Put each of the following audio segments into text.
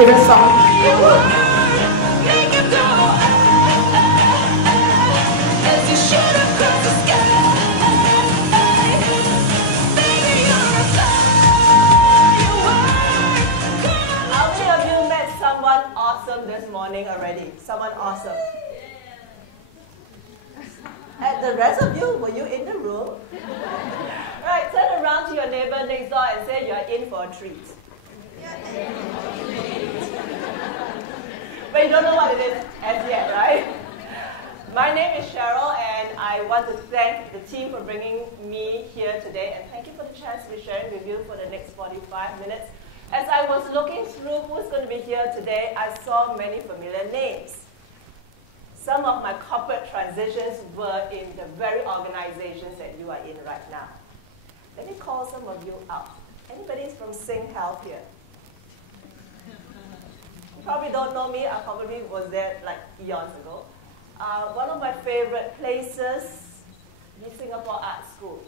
favorite song. How many of you met someone awesome this morning already? Someone awesome. And the rest of you, were you in the room? Right, turn around to your neighbor next door and say you're in for a treat. But you don't know what it is as yet, right? My name is Cheryl, and I want to thank the team for bringing me here today, and thank you for the chance to be sharing with you for the next 45 minutes. As I was looking through who's going to be here today, I saw many familiar names. Some of my corporate transitions were in the very organizations that you are in right now. Let me call some of you out. Anybody from Sing Health here? You probably don't know me. I probably was there like eons ago. One of my favorite places, the Singapore Art School.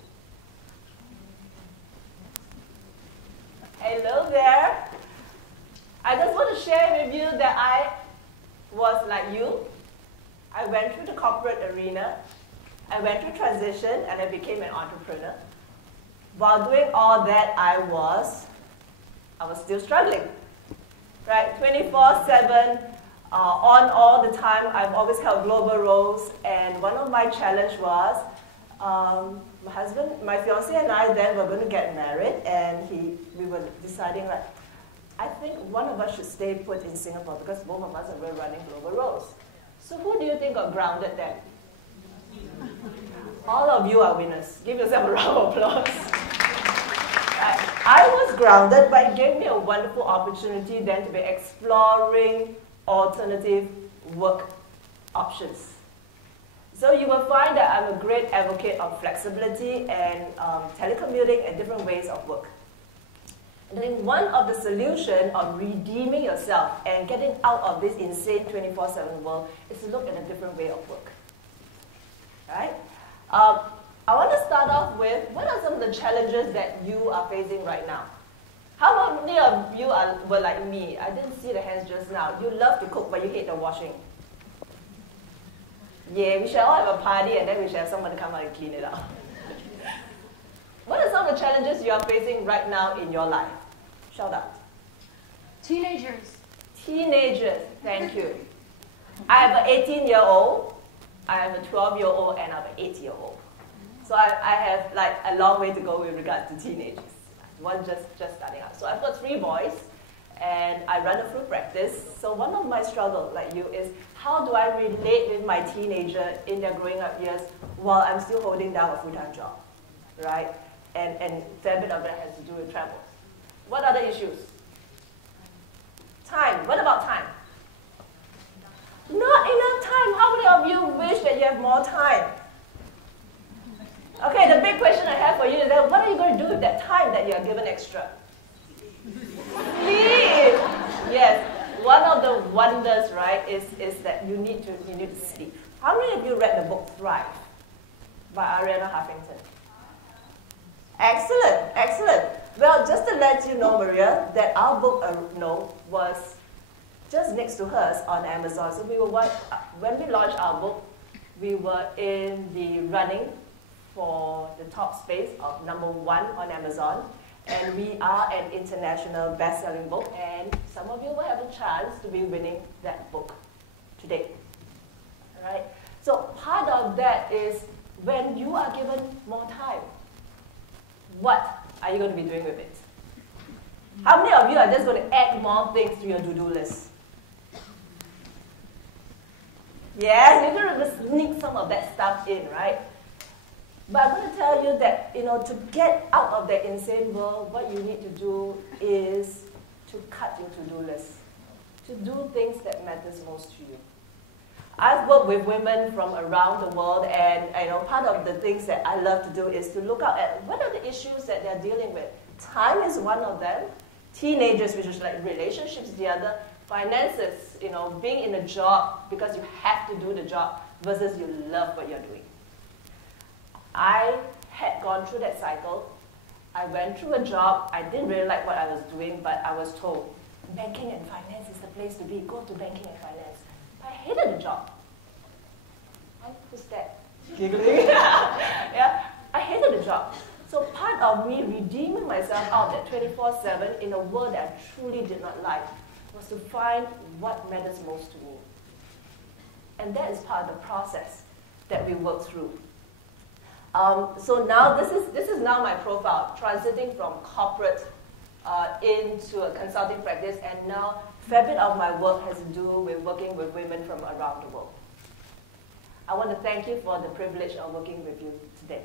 Hello there. I just want to share with you that I was like you. I went through the corporate arena. I went through transition, and I became an entrepreneur. While doing all that, I was still struggling. Right, 24/7, on all the time. I've always held global roles, and one of my challenge was my fiancé and I then were going to get married, and we were deciding, like, I think one of us should stay put in Singapore because both of us are running global roles. So who do you think got grounded then? All of you are winners. Give yourself a round of applause. I was grounded, but it gave me a wonderful opportunity then to be exploring alternative work options. So you will find that I'm a great advocate of flexibility and telecommuting and different ways of work. And I think one of the solutions of redeeming yourself and getting out of this insane 24/7 world is to look at a different way of work. Right? I want to start off with, what are some of the challenges that you are facing right now? How many of you were like me? I didn't see the hands just now. You love to cook, but you hate the washing. Yeah, we should all have a party, and then we should have someone to come out and clean it up. What are some of the challenges you are facing right now in your life? Shout out. Teenagers. Teenagers, thank you. I have an 18-year-old, I have a 12-year-old, and I have an 8-year-old. So I have like a long way to go with regards to teenagers. One just starting out. So I've got 3 boys, and I run a fruit practice. So one of my struggles, like you, is how do I relate with my teenager in their growing up years while I'm still holding down a full-time job, right? And a fair bit of that has to do with travel. What other issues? Time. What about time? Not enough time. How many of you wish that you have more time? Okay, the big question I have for you is that what are you going to do with that time that you are given extra? Sleep! Yes, one of the wonders, right, is that you need to sleep. How many of you read the book Thrive by Arianna Huffington? Excellent, excellent. Well, just to let you know, Maria, that our book, was just next to hers on Amazon. So when we launched our book, we were in the running for the top space of #1 on Amazon. And we are an international best-selling book, and some of you will have a chance to be winning that book today. All right? So part of that is when you are given more time, what are you going to be doing with it? How many of you are just going to add more things to your to-do list? Yes, you're going to sneak some of that stuff in, right? But I'm going to tell you that, to get out of that insane world, what you need to do is to cut your to-do list, to do things that matters most to you. I've worked with women from around the world, and part of the things that I love to do is to look out at what are the issues that they're dealing with. Time is one of them. Teenagers, which is like relationships, the other. Finances, being in a job because you have to do the job versus you love what you're doing. I had gone through that cycle. I went through a job. I didn't really like what I was doing, but I was told, banking and finance is the place to be. Go to banking and finance. But I hated the job. Who's that? Giggling. Yeah, I hated the job. So part of me redeeming myself out of that 24/7 in a world that I truly did not like was to find what matters most to me. And that is part of the process that we work through. So now this is now my profile, transiting from corporate into a consulting practice, and now a fair bit of my work has to do with working with women from around the world. I want to thank you for the privilege of working with you today.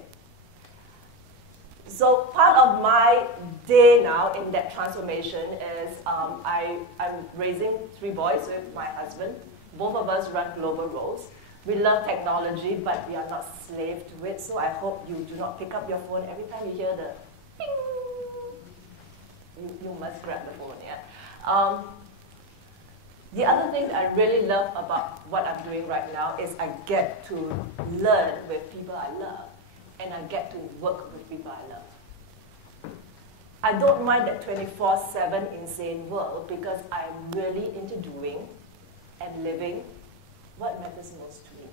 So part of my day now in that transformation is I'm raising 3 boys with my husband. Both of us run global roles. We love technology, but we are not slave to it, so I hope you do not pick up your phone every time you hear the ping. You must grab the phone, yeah? The other thing that I really love about what I'm doing right now is I get to learn with people I love, and I get to work with people I love. I don't mind that 24/7 insane world because I'm really into doing and living what matters most to me.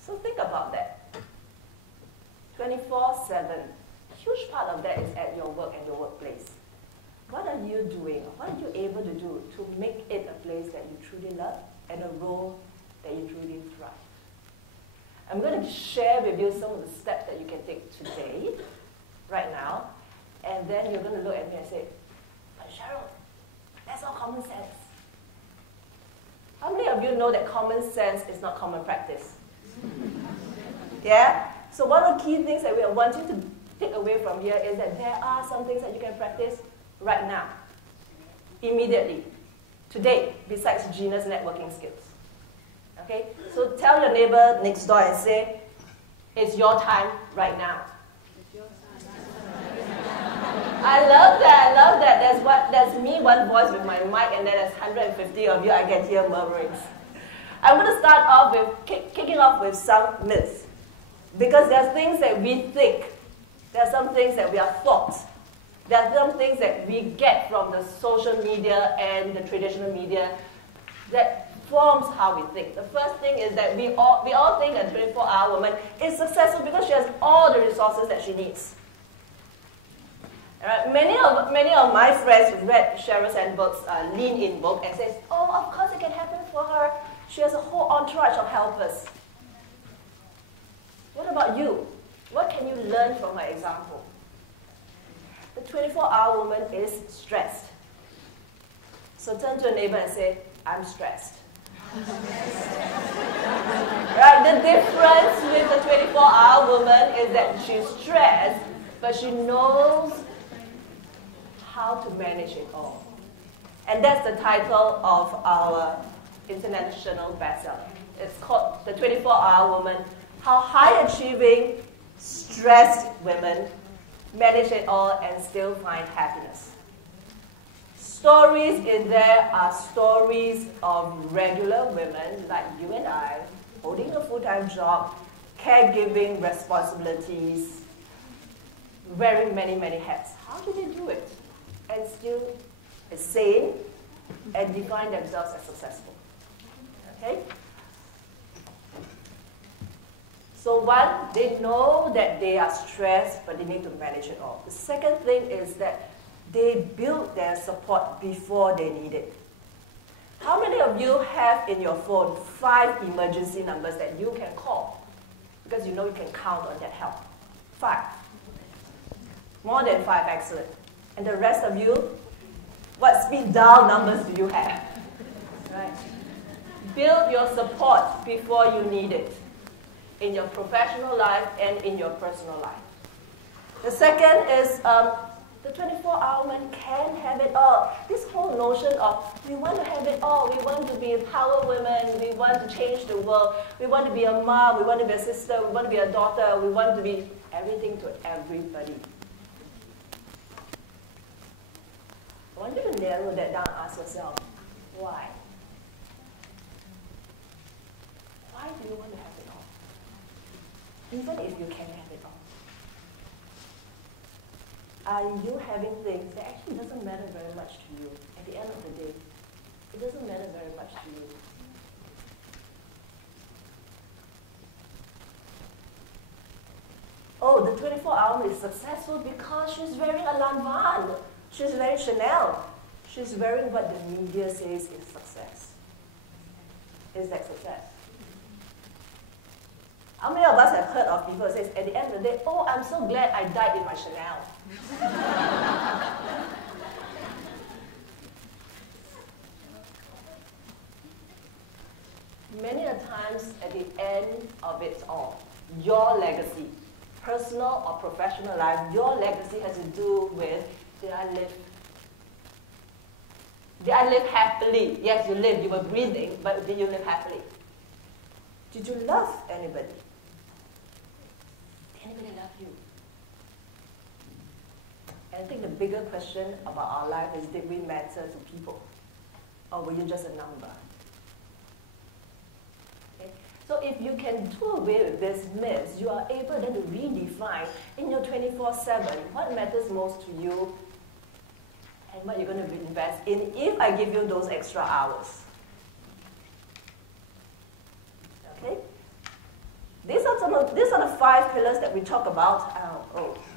So think about that. 24/7. A huge part of that is at your work and your workplace. What are you doing? What are you able to do to make it a place that you truly love and a role that you truly thrive? I'm going to share with you some of the steps that you can take today, right now, and then you're going to look at me and say, but Cheryl, that's all common sense. How many of you know that common sense is not common practice? Yeah? So one of the key things that we want you to take away from here is that there are some things that you can practice right now, immediately, today, besides Gina's networking skills. Okay? So tell your neighbor next door and say, it's your time right now. I love that. That's me, one voice with my mic, and then there's 150 of you, I can hear murmurings. I'm going to start off with kicking off with some myths. Because there are things that we think, there are some things that we are taught, there are some things that we get from the social media and the traditional media that forms how we think. The first thing is that we all think a 24-hour woman is successful because she has all the resources that she needs. Right? Many of my friends who read Sheryl Sandberg's Lean In book and says, oh, of course it can happen for her. She has a whole entourage of helpers. What about you? What can you learn from my example? The 24-hour woman is stressed. So turn to a neighbor and say, I'm stressed. Right? The difference with the 24-hour woman is that she's stressed, but she knows how to manage it all. And that's the title of our international bestseller. It's called The 24-Hour Woman, How High-Achieving, Stressed Women Manage It All and Still Find Happiness. Stories in there are stories of regular women like you and I, holding a full-time job, caregiving responsibilities, wearing many, many hats. How do they do it? And still sane and define themselves as successful. Okay? So one, they know that they are stressed, but they need to manage it all. The second thing is that they build their support before they need it. How many of you have in your phone 5 emergency numbers that you can call? Because you know you can count on that help. 5. More than 5, excellent. And the rest of you, what speed dial numbers do you have? Right? Build your support before you need it, in your professional life and in your personal life. The second is the 24-hour woman can have it all. This whole notion of we want to have it all, we want to be power women, we want to change the world, we want to be a mom, we want to be a sister, we want to be a daughter, we want to be everything to everybody. I want you to narrow that down and ask yourself, why? Why do you want to have it all? Even if you can have it all. are you having things that actually doesn't matter very much to you at the end of the day? It doesn't matter very much to you. Oh, the 24-hour is successful because she's wearing a Lanvin. She's wearing Chanel. She's wearing what the media says is success. Is that success? How many of us have heard of people who say at the end of the day, oh, I'm so glad I died in my Chanel. Many a times at the end of it all, your legacy, personal or professional life, your legacy has to do with, did I live happily? Yes, you lived, you were breathing, but did you live happily? Did you love anybody? Did anybody love you? And I think the bigger question about our life is, did we matter to people? Or were you just a number? Okay? So if you can do away with these myths, you are able then to redefine in your 24/7 what matters most to you and what you're going to invest in if I give you those extra hours. Okay? These are the 5 pillars that we talk about.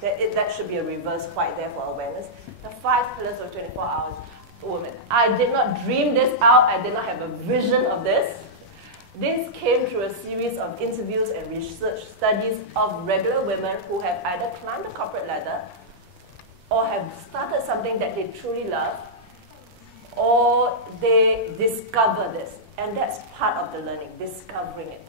That should be a reverse white there for awareness. The 5 pillars of 24 hours woman. I did not dream this out. I did not have a vision of this. This came through a series of interviews and research studies of regular women who have either climbed the corporate ladder or have started something that they truly love, or they discover this. And that's part of the learning, discovering it.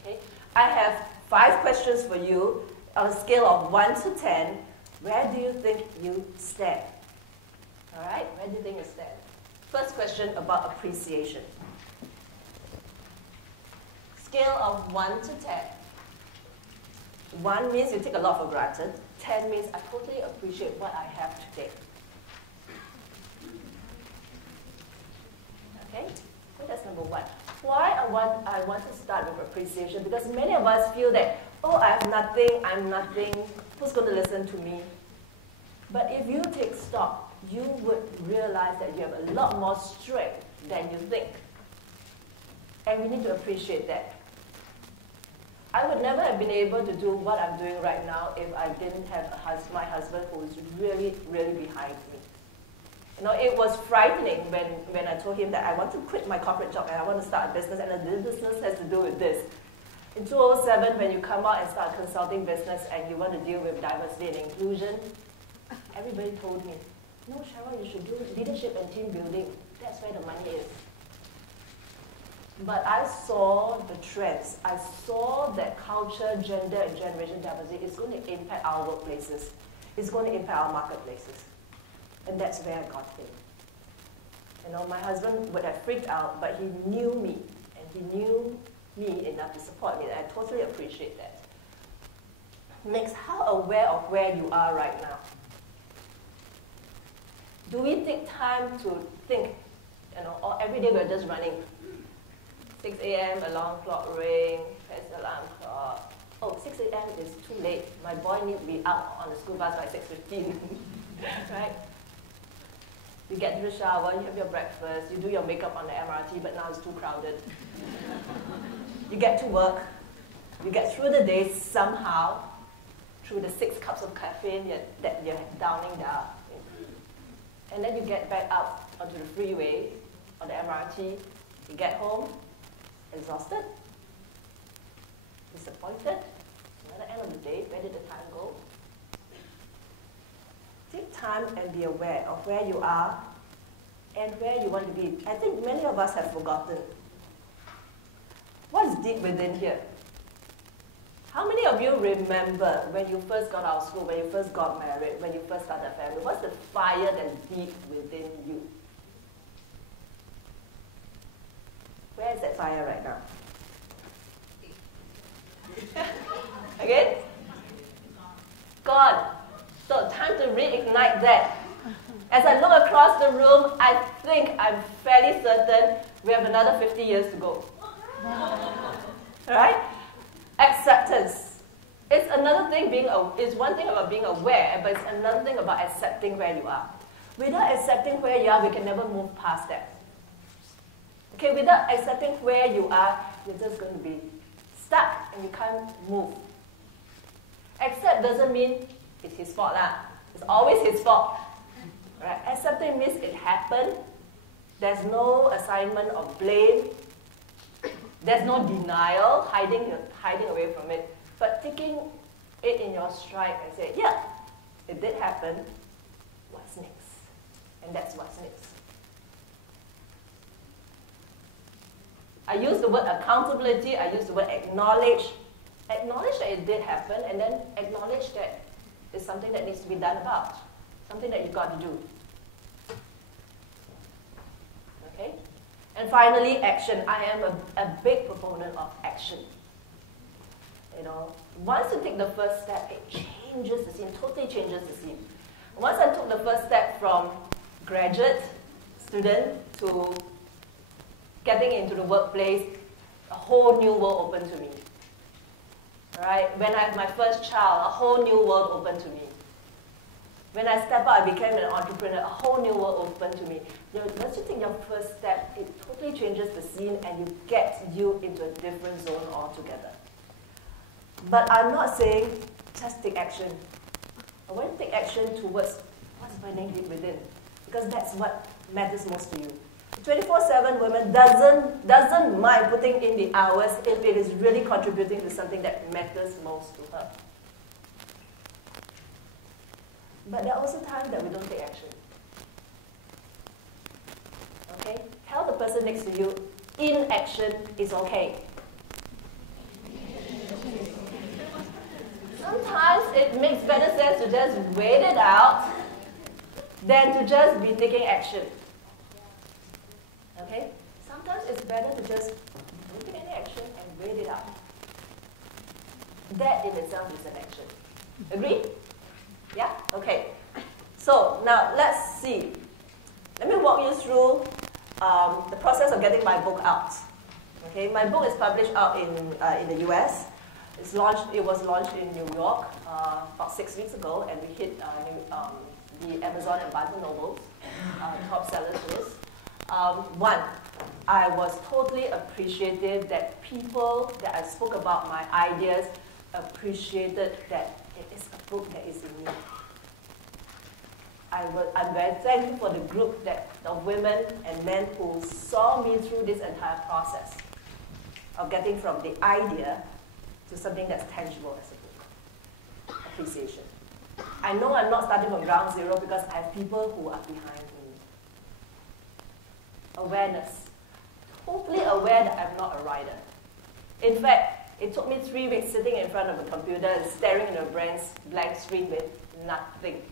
Okay? I have 5 questions for you on a scale of 1 to 10. Where do you think you stand? All right? Where do you think you stand? First question about appreciation. Scale of 1 to 10. 1 means you take a lot for granted. 10 means I totally appreciate what I have today. Okay? So that's number 1. Why I want to start with appreciation? Because many of us feel that, oh, I have nothing, I'm nothing, who's going to listen to me? But if you take stock, you would realize that you have a lot more strength than you think. And we need to appreciate that. I would never have been able to do what I'm doing right now if I didn't have my husband who was really, really behind me. You know, it was frightening when I told him that I want to quit my corporate job and I want to start a business, and the business has to do with this. In 2007, when you come out and start a consulting business and you want to deal with diversity and inclusion, everybody told me, no, Cheryl, you should do leadership and team building. That's where the money is. But I saw the trends. I saw that culture, gender, and generation diversity is going to impact our workplaces. It's going to impact our marketplaces. And that's where I got in. You know, my husband would have freaked out, but he knew me. And he knew me enough to support me. And I totally appreciate that. Next, how aware of where you are right now? Do we take time to think, you know, or every day we're just running? 6 a.m., alarm clock ring, press the alarm clock. Oh, 6 a.m. is too late. My boy needs to be out on the school bus by 6:15. Right? You get to the shower, you have your breakfast, you do your makeup on the MRT, but now it's too crowded. You get to work, you get through the day somehow, through the 6 cups of caffeine that you're downing down. And then you get back up onto the freeway or the MRT, you get home, exhausted, disappointed. At the end of the day, where did the time go? Take time and be aware of where you are and where you want to be. I think many of us have forgotten. What's deep within here? How many of you remember when you first got out of school, when you first got married, when you first started a family? What's the fire that's deep within you? Where is that fire right now? Again? Gone. So time to reignite that. As I look across the room, I think I'm fairly certain we have another 50 years to go. Right? Acceptance. It's another thing it's one thing about being aware, but it's another thing about accepting where you are. Without accepting where you are, we can never move past that. Okay, without accepting where you are, you're just going to be stuck and you can't move. Accept doesn't mean it's his fault lah. It's always his fault. Right? Accepting means it happened. There's no assignment of blame. There's no denial, hiding away from it. But taking it in your stride and say, yeah, it did happen. What's next? And that's what's next. I use the word accountability. I use the word acknowledge. Acknowledge that it did happen, and then acknowledge that it's something that needs to be done about. Something that you've got to do. Okay? And finally, action. I am a big proponent of action. You know, once you take the first step, it changes the scene, totally changes the scene. Once I took the first step from graduate student to getting into the workplace, a whole new world opened to me. Right? When I had my first child, a whole new world opened to me. When I stepped out, I became an entrepreneur, a whole new world opened to me. You know, once you take your first step, it totally changes the scene and you get you into a different zone altogether. But I'm not saying just take action. I want to take action towards what's burning deep within, because that's what matters most to you. 24/7 women doesn't mind putting in the hours if it is really contributing to something that matters most to her. But there are also times that we don't take action. Okay? Tell the person next to you, inaction is okay. Sometimes it makes better sense to just wait it out than to just be taking action. Okay? Sometimes it's better to just don't take any action and wait it out. That in itself is an action. Agree? Yeah? Okay. So now let's see. Let me walk you through the process of getting my book out. Okay? My book is published out in the US. It was launched in New York about 6 weeks ago, and we hit the Amazon and Barnes & Noble top sellers list. One, I was totally appreciative that people that I spoke about my ideas appreciated that it is a book that is in need. I'm very thankful for the group of women and men who saw me through this entire process of getting from the idea to something that's tangible as a book. Appreciation. I know I'm not starting from ground zero because I have people who are behind me. Awareness. Totally aware that I'm not a writer. In fact, it took me 3 weeks sitting in front of a computer and staring at a blank screen with nothing.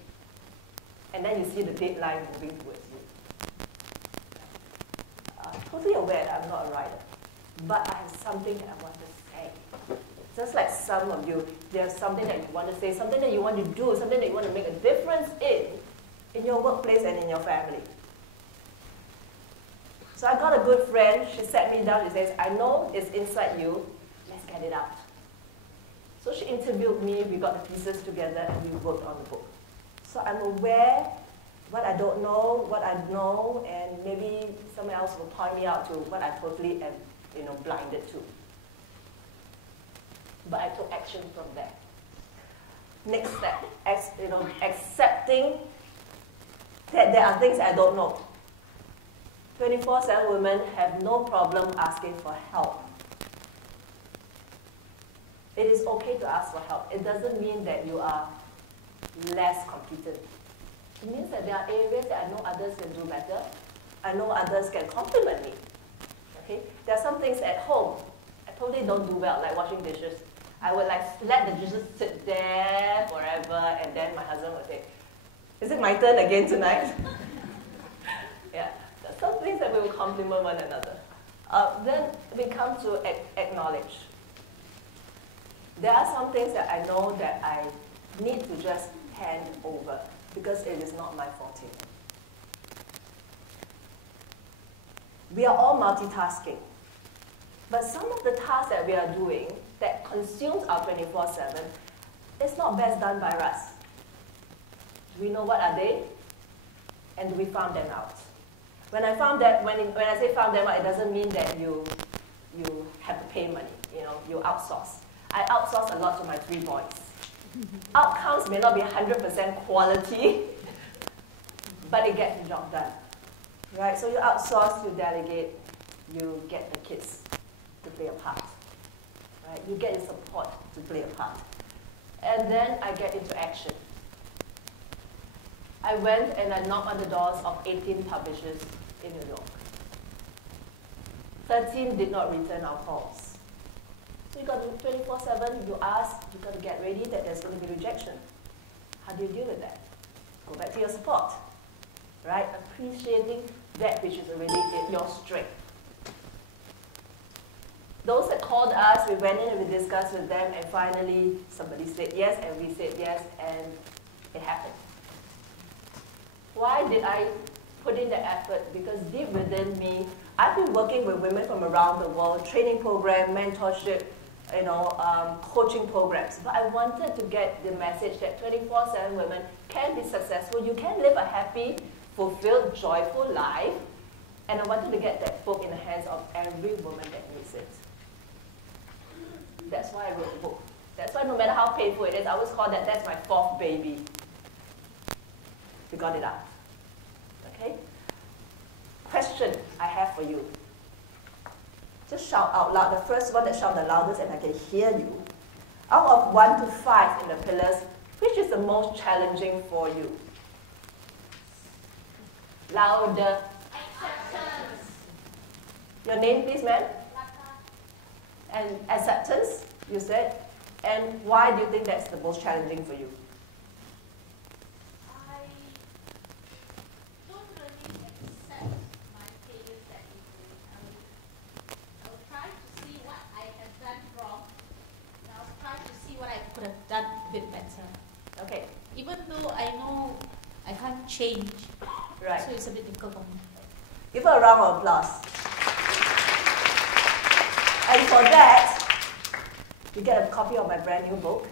And then you see the deadline moving towards you. Totally aware that I'm not a writer. But I have something that I want to say. Just like some of you, there's something that you want to say, something that you want to do, something that you want to make a difference in your workplace and in your family. So I got a good friend. She sat me down. She says, I know it's inside you. Let's get it out. So she interviewed me. We got the pieces together and we worked on the book. So I'm aware what I don't know, what I know, and maybe someone else will point me out to what I totally am, blinded to. But I took action from there. Next step, accepting that there are things I don't know. 24/7 women have no problem asking for help. It is okay to ask for help. It doesn't mean that you are less competent. It means that there are areas that I know others can do better. I know others can compliment me. Okay? There are some things at home I totally don't do well, like washing dishes. I would let the dishes sit there forever, and then my husband would say, is it my turn again tonight? Yeah. There are some things that we will compliment one another. Then we come to acknowledge. There are some things that I know that I need to just hand over because it is not my forte. We are all multitasking. But some of the tasks that we are doing that consumes our 24/7 It's not best done by us. We know what are they, and we found them out. When I found that, when I say found them out, it doesn't mean that you have to pay money. You outsource. I outsource a lot to my 3 boys. Outcomes may not be 100% quality, but it gets the job done. Right? So you outsource, you delegate, you get the kids to play a part. Right? You get your support to play a part. And then I get into action. I went and I knocked on the doors of 18 publishers in New York. 13 did not return our calls. So you got to 24/7, you ask, you got to get ready that there's going to be rejection. How do you deal with that? Go back to your support. Right? Appreciating that which is already your strength. Those that called us, we went in and we discussed with them, and finally somebody said yes, and we said yes, and it happened. Why did I put in the effort? Because deep within me, I've been working with women from around the world, training program, mentorship, coaching programs. But I wanted to get the message that 24/7 women can be successful. You can live a happy, fulfilled, joyful life. And I wanted to get that book in the hands of every woman that needs it. That's why I wrote the book. That's why no matter how painful it is, I always call that's my 4th baby. We got it out. Okay? Question I have for you. Just shout out loud. The first one that shout the loudest and I can hear you. Out of 1 to 5 in the pillars, which is the most challenging for you? Louder. Acceptance. Your name, please, ma'am? And acceptance, you said. And why do you think that's the most challenging for you? I don't really accept my failures that easily. I will try to see what I have done wrong. And I'll try to see what I could have done a bit better. Okay, Even though I know I can't change, right. so it's a bit difficult for me. Give her a round of applause. And for that, you get a copy of my brand new book.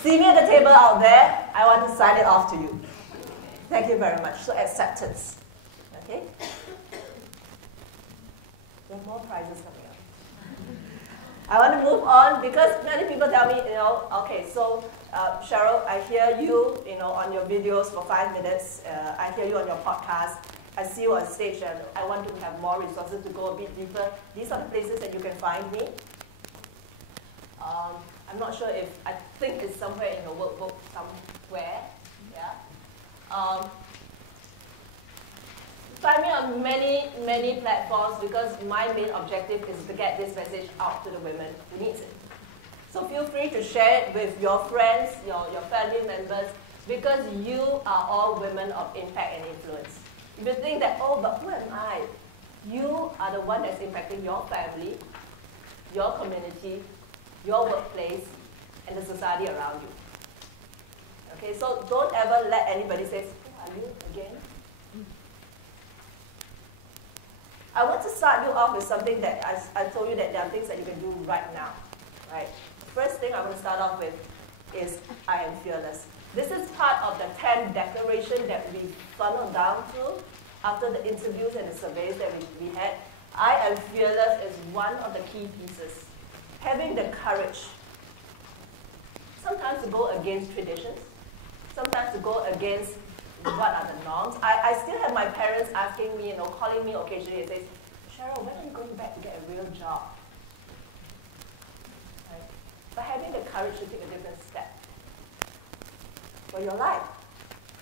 See me at the table out there. I want to sign it off to you. Thank you very much. So acceptance. Okay? There are more prizes coming up. I want to move on because many people tell me, okay, so Cheryl, I hear you, on your videos for 5 minutes. I hear you on your podcast. I see you on stage, and I want to have more resources to go a bit deeper. These are the places that you can find me. I'm not sure if, I think it's somewhere in the workbook somewhere. Yeah. Find me on many, many platforms because my main objective is to get this message out to the women who need it. So feel free to share it with your friends, your family members, because you are all women of impact and influence. If you think that, oh, but who am I? You are the one that's impacting your family, your community, your workplace, and the society around you. Okay, so don't ever let anybody say, who are you again? I want to start you off with something that I told you that there are things that you can do right now. Right? First thing I want to start off with is I am fearless. This is part of the 10 declaration that we funneled down to after the interviews and the surveys that we had. I am fearless is one of the key pieces. Having the courage, sometimes to go against traditions, sometimes to go against what are the norms. I still have my parents asking me, calling me occasionally and saying, Cheryl, when are you going back to get a real job? Right? But having the courage to take a different step for your life,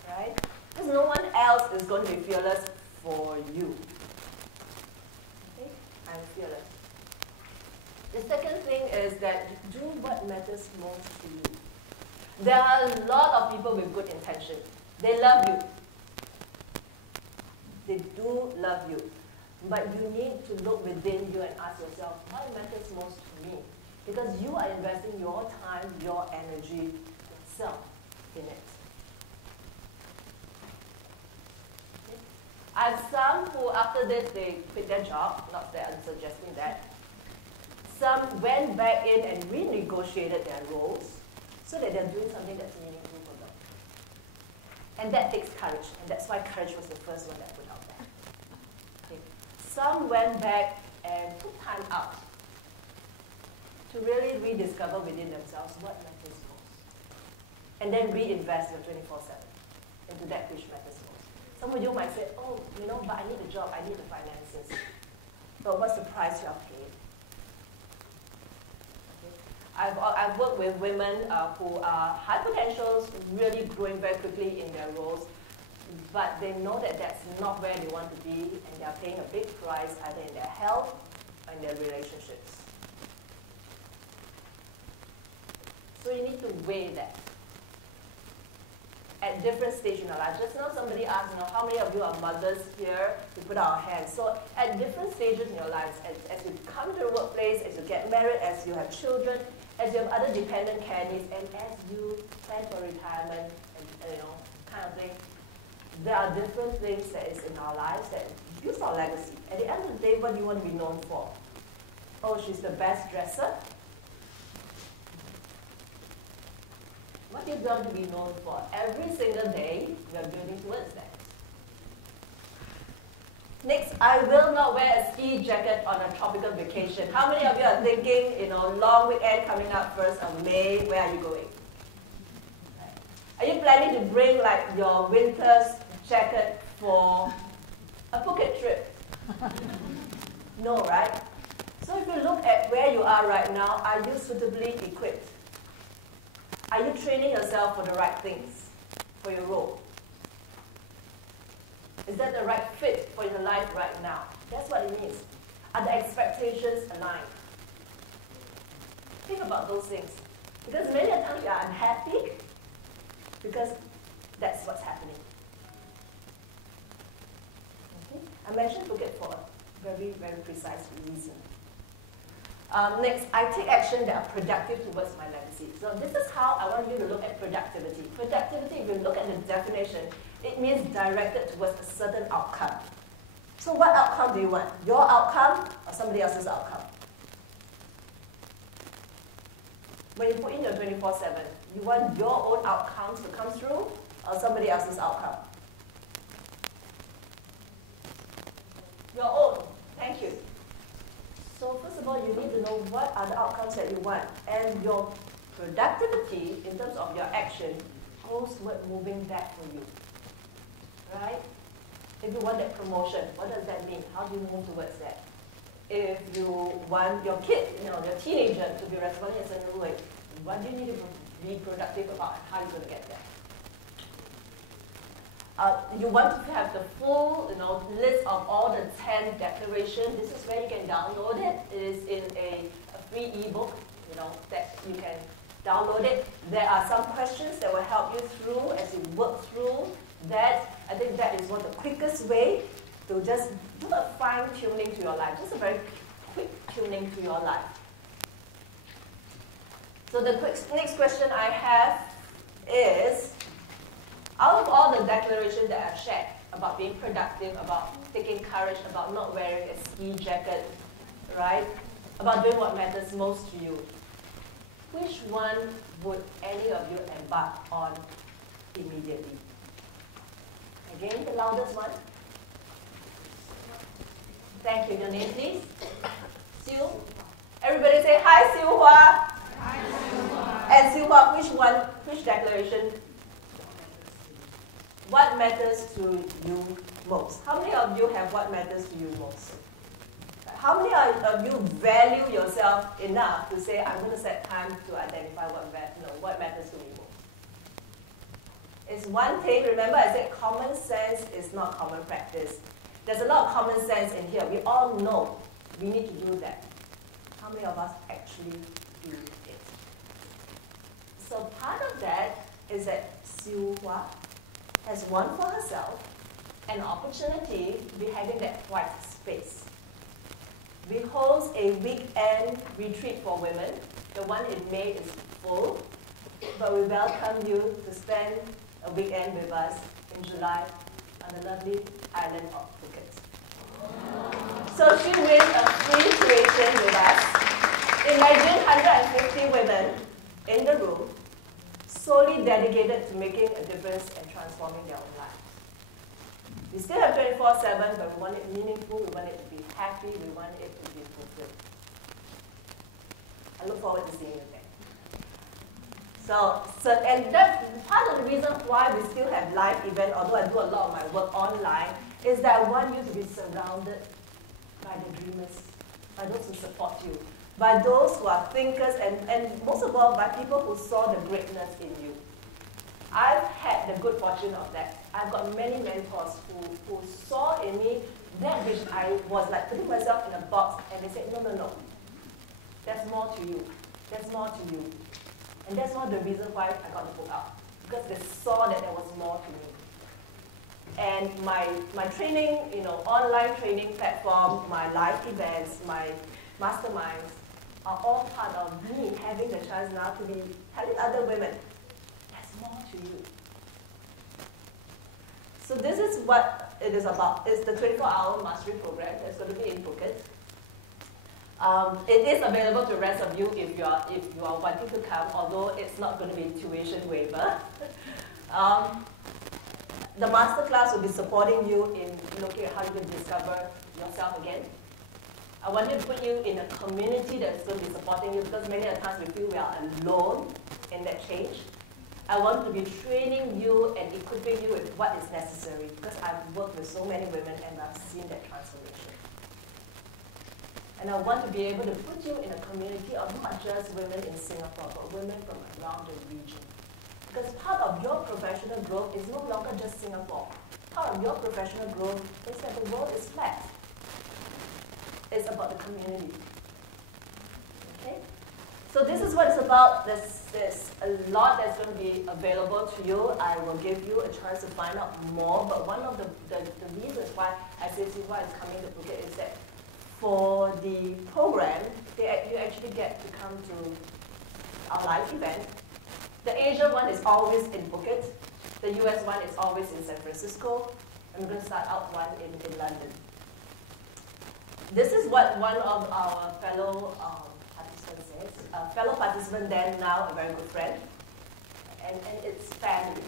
right? Because no one else is going to be fearless for you. Okay? I'm fearless. The second thing is that do what matters most to you. There are a lot of people with good intention. They love you. They do love you. But you need to look within you and ask yourself, what matters most to me? Because you are investing your time, your energy, yourself in it. Okay? I have some who, after this, they quit their job. Not that I'm suggesting that. Some went back in and renegotiated their roles so that they're doing something that's meaningful for them. And that takes courage, and that's why courage was the first one that I put out there. Okay. Some went back and took time out to really rediscover within themselves what matters most. And then reinvest your 24/7 into that which matters most. Some of you might say, oh, but I need a job, I need the finances. But what's the price you are paying? Okay. I've worked with women who are high potentials, really growing very quickly in their roles, but they know that that's not where they want to be, and they are paying a big price either in their health or in their relationships. So you need to weigh that at different stages in your life. Just now somebody asked, how many of you are mothers here? We put our hands. So at different stages in your lives, as you come to the workplace, as you get married, as you have children, as you have other dependent care needs, and as you plan for retirement, and kind of thing, there are different things that is in our lives that builds our legacy. At the end of the day, what do you want to be known for? Oh, she's the best dresser. What do you want to be known for? Every single day, we are building towards that. Next, I will not wear a ski jacket on a tropical vacation. How many of you are thinking, long weekend coming up 1st of May, where are you going? Are you planning to bring your winter's jacket for a Phuket trip? No, right? So if you look at where you are right now, are you suitably equipped? Are you training yourself for the right things, for your role? Is that the right fit for your life right now? That's what it means. Are the expectations aligned? Think about those things. Because many times you are unhappy because that's what's happening. Okay? I mentioned Phuket for a very, very precise reason. Next, I take action that are productive towards my legacy. So this is how I want you to look at productivity. Productivity, if you look at the definition, it means directed towards a certain outcome. So what outcome do you want? Your outcome or somebody else's outcome? When you put in your 24/7, you want your own outcomes to come through or somebody else's outcome? Your own. Thank you. So first of all, you need to know what are the outcomes that you want. And your productivity, in terms of your action, goes toward moving that for you. Right? If you want that promotion, what does that mean? How do you move towards that? If you want your kid, your teenager to be responding in a certain way, what do you need to be productive about? How are you going to get there? You want to have the full list of all the 10 declarations. This is where you can download it. It is in a free ebook that you can download it. There are some questions that will help you through as you work through that. I think that is one of the quickest way to just do a fine-tuning to your life. Just a very quick tuning to your life. So the next question I have is, out of all the declarations that I've shared about being productive, about taking courage, about not wearing a ski jacket, right? About doing what matters most to you, which one would any of you embark on immediately? Again, the loudest one. Thank you. Your name, please? Siu. Everybody say hi, Siu Hua. Hi, Siu Hua. And Siu Hua, which declaration? What matters to you most? How many of you have what matters to you most? How many of you value yourself enough to say, I'm going to set time to identify what matters to me most? It's one thing. Remember, I said common sense is not common practice. There's a lot of common sense in here. We all know we need to do that. How many of us actually do it? So part of that is that Siu Hua has won for herself an opportunity to be having that white space. We host a weekend retreat for women. The one in May is full, but we welcome you to spend a weekend with us in July on the lovely island of Phuket. So she wins a free tuition with us Imagine 150 women in the room, solely dedicated to making a difference and transforming their own lives. We still have 24/7, but we want it meaningful, we want it to be happy, we want it to be fulfilled. I look forward to seeing you there. And that's part of the reason why we still have live events, although I do a lot of my work online, is that I want you to be surrounded by the dreamers, by those who support you, by those who are thinkers, and most of all, by people who saw the greatness in you. I've had the good fortune of that. I've got many mentors who saw in me that which I was like putting myself in a box, and they said, no, no, no. There's more to you. There's more to you. And that's one of the reasons why I got the book out. Because they saw that there was more to me. And my training, online training platform, my live events, my masterminds are all part of me having the chance now to be telling other women, there's more to you. So this is what it is about. It's the 24-hour mastery program that's going to be in Phuket. It is available to the rest of you if you are wanting to come, although it's not going to be tuition waiver. The masterclass will be supporting you in looking at how you can discover yourself again. I want to put you in a community that's going to be supporting you, because many of the times we feel we are alone in that change. I want to be training you and equipping you with what is necessary, because I've worked with so many women and I've seen that transformation. And I want to be able to put you in a community of not just women in Singapore, but women from around the region. Because part of your professional growth is no longer just Singapore. Part of your professional growth is that the world is flat. It's about the community. Okay? So this is what it's about. There's a lot that's going to be available to you. I will give you a chance to find out more. But one of the reasons why ICC is coming to Phuket is that for the program, you actually get to come to our live event. The Asia one is always in Phuket. The US one is always in San Francisco. And we're going to start out one in London. This is what one of our fellow participants says. A fellow participant then, now a very good friend. And it's family.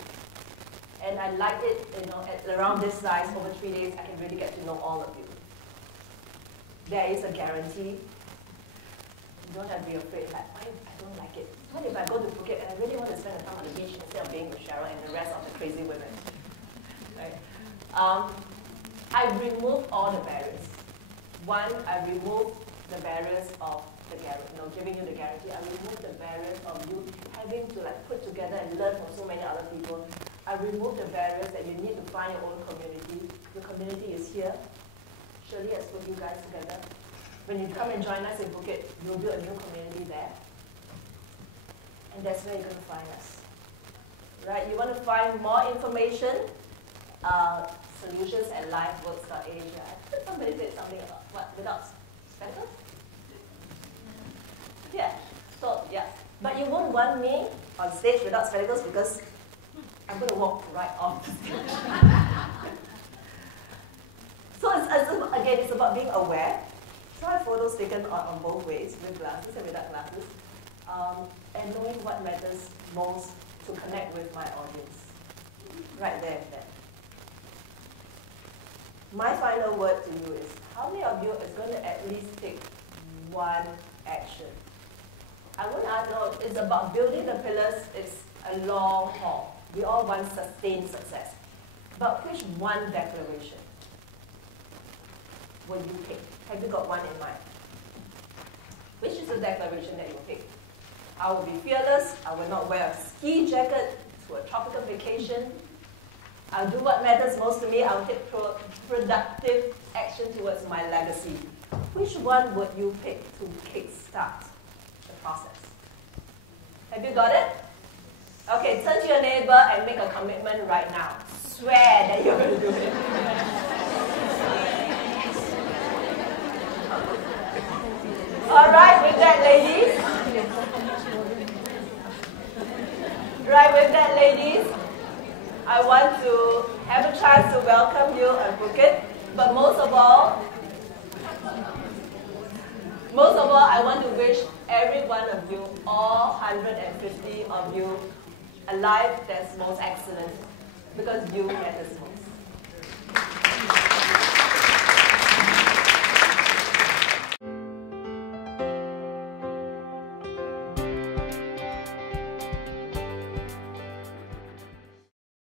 And I like it, at around this size, over 3 days, I can really get to know all of you. There is a guarantee. You don't have to be afraid, like, why I don't like it. What if I go to Phuket and I really want to spend the time on the beach instead of being with Cheryl and the rest of the crazy women? Right? I removed all the barriers. One, I removed the barriers of the giving you the guarantee. I removed the barriers of you having to put together and learn from so many other people. I removed the barriers that you need to find your own community. The community is here. Shirley has put you guys together. When you come and join us in Phuket, you'll build a new community there. And that's where you're going to find us. Right? You want to find more information? Solutions at liveworks.asia. I think somebody said something about what? Without spectacles? Yeah. So, yeah. But you won't want me on stage without spectacles because I'm going to walk right off the stage. So again, it's about being aware. Try photos taken on both ways, with glasses and without glasses, and knowing what matters most to connect with my audience. Right there and then. My final word to you is, how many of you is going to at least take one action? I won't ask, no, it's about building the pillars. It's a long haul. We all want sustained success. But which one declaration will you pick? Have you got one in mind? Which is the declaration that you pick? I will be fearless. I will not wear a ski jacket to a tropical vacation. I'll do what matters most to me. I'll take productive action towards my legacy. Which one would you pick to kickstart the process? Have you got it? Okay, turn to your neighbor and make a commitment right now. Swear that you're going to do it. All right, with that, ladies. Right, with that, ladies, I want to have a chance to welcome you at Phuket, but most of all, Most of all, I want to wish every one of you, all 150 of you, a life that's most excellent, because you matters most.